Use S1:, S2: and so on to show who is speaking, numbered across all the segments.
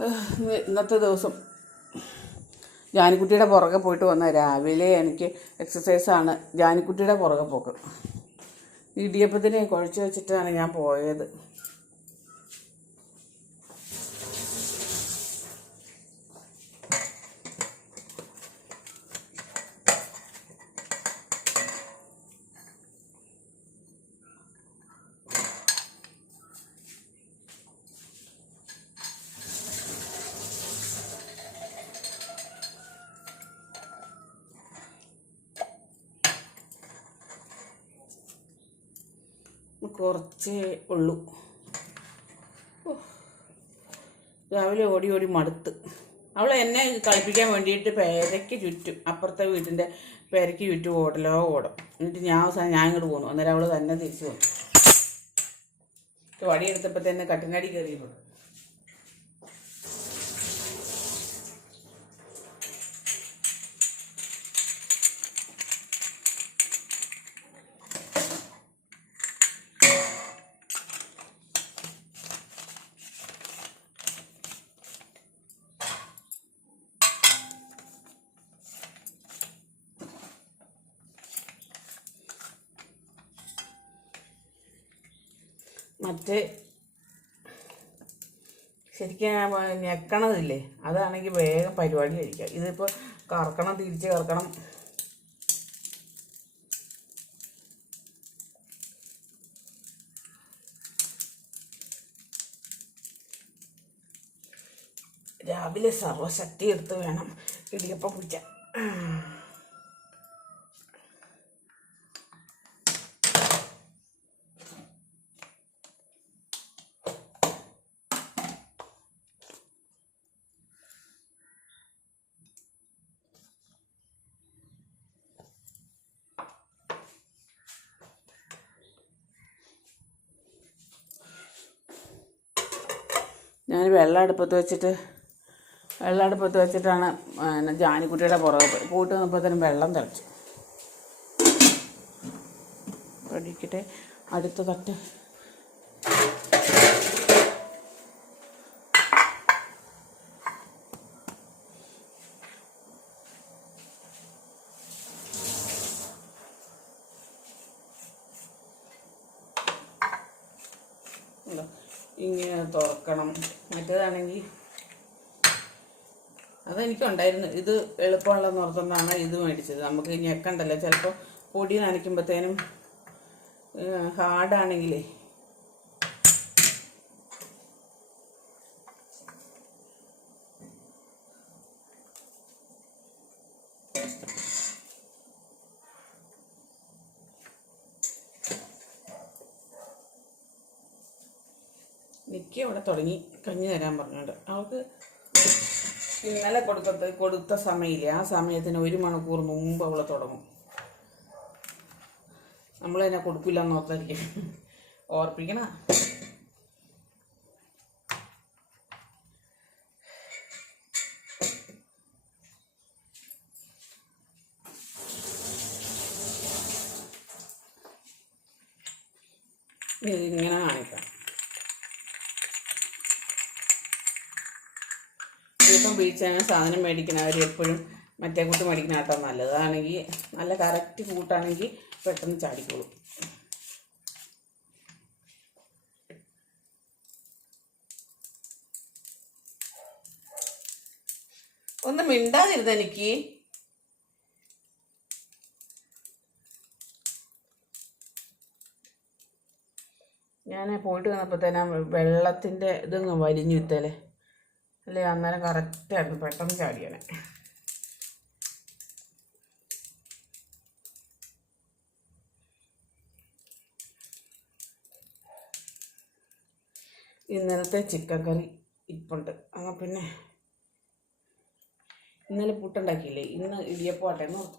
S1: ഇന്ന് ഇന്നത്തെ ദിവസം. ജാനിക്കുട്ടിയുടെ പുറകെ പോയിട്ട് വന്ന രാവിലെ എനിക്ക് എക്സസൈസാണ് ജാനിക്കുട്ടിയുടെ പുറകെ പോക്ക്. ഇടിയപ്പത്തിനെ കുഴച്ച് വെച്ചിട്ടാണ് ഞാൻ പോയത്. കുറച്ചേ ഉള്ളൂ. രാവിലെ ഓടി ഓടി മടുത്ത്. അവൾ എന്നെ കളിപ്പിക്കാൻ വേണ്ടിയിട്ട് പേരയ്ക്ക് ചുറ്റും അപ്പുറത്തെ വീട്ടിന്റെ പേരയ്ക്ക് ചുറ്റും ഓടലോ ഓടും. എന്നിട്ട് ഞാൻ അവസാനം ഞാൻ ഇങ്ങോട്ട് പോന്നു. അന്നേരം അവൾ തന്നെ തിരിച്ചു പോകുന്നു വടിയെടുത്തപ്പോൾ തന്നെ കട്ടിനടി കയറിയപ്പോൾ മറ്റേ ശരിക്കും ഞെക്കണതില്ലേ? അതാണെങ്കിൽ വേഗം പരിപാടി കഴിക്കാം ഇതിപ്പോൾ കറക്കണം തിരിച്ച് കറക്കണം. രാവിലെ സർവശക്തി എടുത്ത് വേണം ഇടിയപ്പം കുടിക്കാൻ. ഞാൻ വെള്ളം അടുപ്പത്ത് വെച്ചിട്ട് വെള്ളം അടുപ്പത്ത് വെച്ചിട്ടാണ് പിന്നെ ജാനിക്കുട്ടിയുടെ പുറകെ പോയി. പോയിട്ട് വന്നപ്പോഴത്തേനും വെള്ളം തിളച്ചു. പഠിക്കട്ടെ അടുത്ത തട്ട്. ഇങ്ങനെ തുറക്കണം. മറ്റേതാണെങ്കിൽ അതെനിക്കുണ്ടായിരുന്നു. ഇത് എളുപ്പമുള്ളതെന്ന് ഓർത്തുകൊണ്ടാണ് ഇത് മേടിച്ചത്. നമുക്ക് ഞെക്കണ്ടല്ലോ ചിലപ്പോൾ പൊടി നനയ്ക്കുമ്പോഴത്തേനും ഹാർഡാണെങ്കിലേ നിക്കി അവിടെ തുടങ്ങി കഞ്ഞി തരാൻ പറഞ്ഞുണ്ട് അവൾക്ക് ഇന്നലെ കൊടുക്കത്ത കൊടുത്ത സമയമില്ലേ? ആ സമയത്തിന് ഒരു മണിക്കൂർ മുമ്പ് അവൾ തുടങ്ങും. നമ്മൾ തന്നെ കൊടുക്കില്ല എന്ന് ഓർത്തായിരിക്കും. ഓർപ്പിക്കണ? ഇതിങ്ങനെ കാണിക്കാം. ഇതിപ്പം ബീച്ചാണ് സാധനം മേടിക്കുന്നവർ എപ്പോഴും മറ്റേ കൂട്ട് മേടിക്കുന്ന കേട്ടോ നല്ലത് നല്ല കറക്റ്റ് കൂട്ടാണെങ്കിൽ പെട്ടെന്ന് ചാടിക്കോളും. ഒന്ന് മിണ്ടാതിരുന്ന എനിക്ക് ഞാൻ പോയിട്ട് വന്നപ്പോഴത്തേനാ വെള്ളത്തിന്റെ ഇതങ്ങ് വലിഞ്ഞു വിത്തല്ലേ അല്ലേ അന്നേരം കറക്റ്റായിരുന്നു പെട്ടെന്ന് ചാടിയാനെ ഇന്നലത്തെ ചിക്കൻ കറി ഇപ്പുണ്ട്. ആ പിന്നെ ഇന്നലെ പുട്ടുണ്ടാക്കിയില്ലേ? ഇന്ന് ഇടിയപ്പോട്ടെ ഓർത്തു.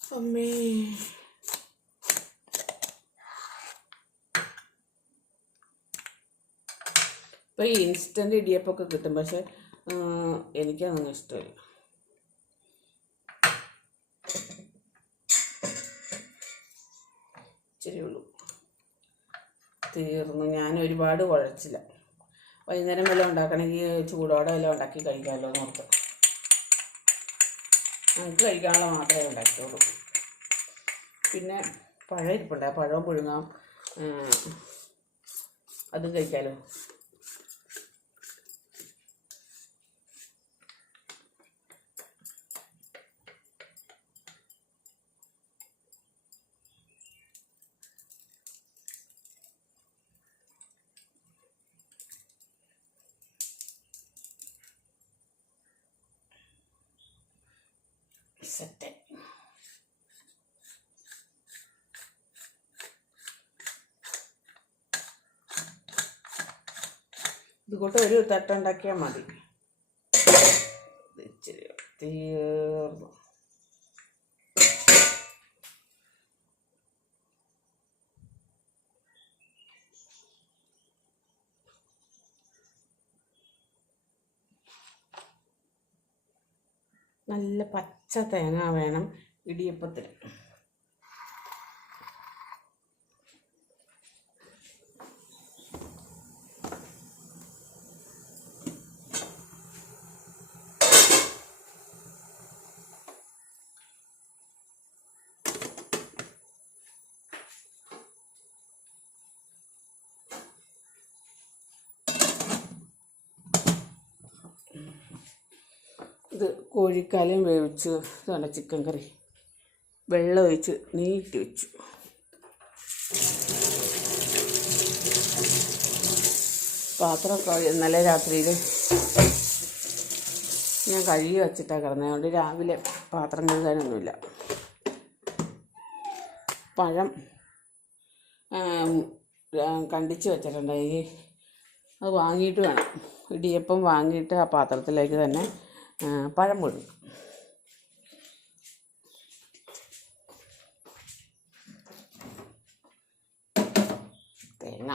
S1: അമ്മേ. ഇപ്പോൾ ഈ ഇൻസ്റ്റന്റ് ഇടിയപ്പൊക്കെ കിട്ടും. പക്ഷെ എനിക്കതൊന്നും ഇഷ്ടമില്ല. ഇച്ചിരി ഉള്ളൂ. തീർന്നു. ഞാൻ ഒരുപാട് കുഴച്ചില്ല. വൈകുന്നേരം വല്ലതും ഉണ്ടാക്കണമെങ്കിൽ ചൂടോടെ വല്ലതും ഉണ്ടാക്കി കഴിക്കാമല്ലോ എന്ന് ഓർത്ത്. നമുക്ക് കഴിക്കാനുള്ള മാത്രമേ ഉണ്ടാക്കിയുള്ളൂ പിന്നെ പഴം ഇരിപ്പുണ്ട്. ആ പഴം പുഴുങ്ങാം. അതും കഴിക്കാമല്ലോ സെറ്റ് ഇതുകൂട്ട് ഒരു തട്ടുണ്ടാക്കിയാൽ മതി. ഇച്ചിരി തീർന്നു. നല്ല പച്ച തേങ്ങ വേണം ഇടിയപ്പത്തിന് ഇത് കോഴിക്കാലയും വേവിച്ച് ഇതാണ് ചിക്കൻ കറി. വെള്ളം ഒഴിച്ച് നീട്ടി വെച്ചു. പാത്രമൊക്കെ ഇന്നലെ രാത്രിയിൽ ഞാൻ കഴുകി വച്ചിട്ടാണ് കിടന്നത് അതുകൊണ്ട് രാവിലെ പാത്രം കഴുകാനൊന്നുമില്ല. പഴം കണ്ടിച്ച് വെച്ചിട്ടുണ്ടായി അത് വാങ്ങിയിട്ട് വേണം. ഇടിയപ്പം വാങ്ങിയിട്ട് ആ പാത്രത്തിലേക്ക് തന്നെ ആ, തേങ്ങ.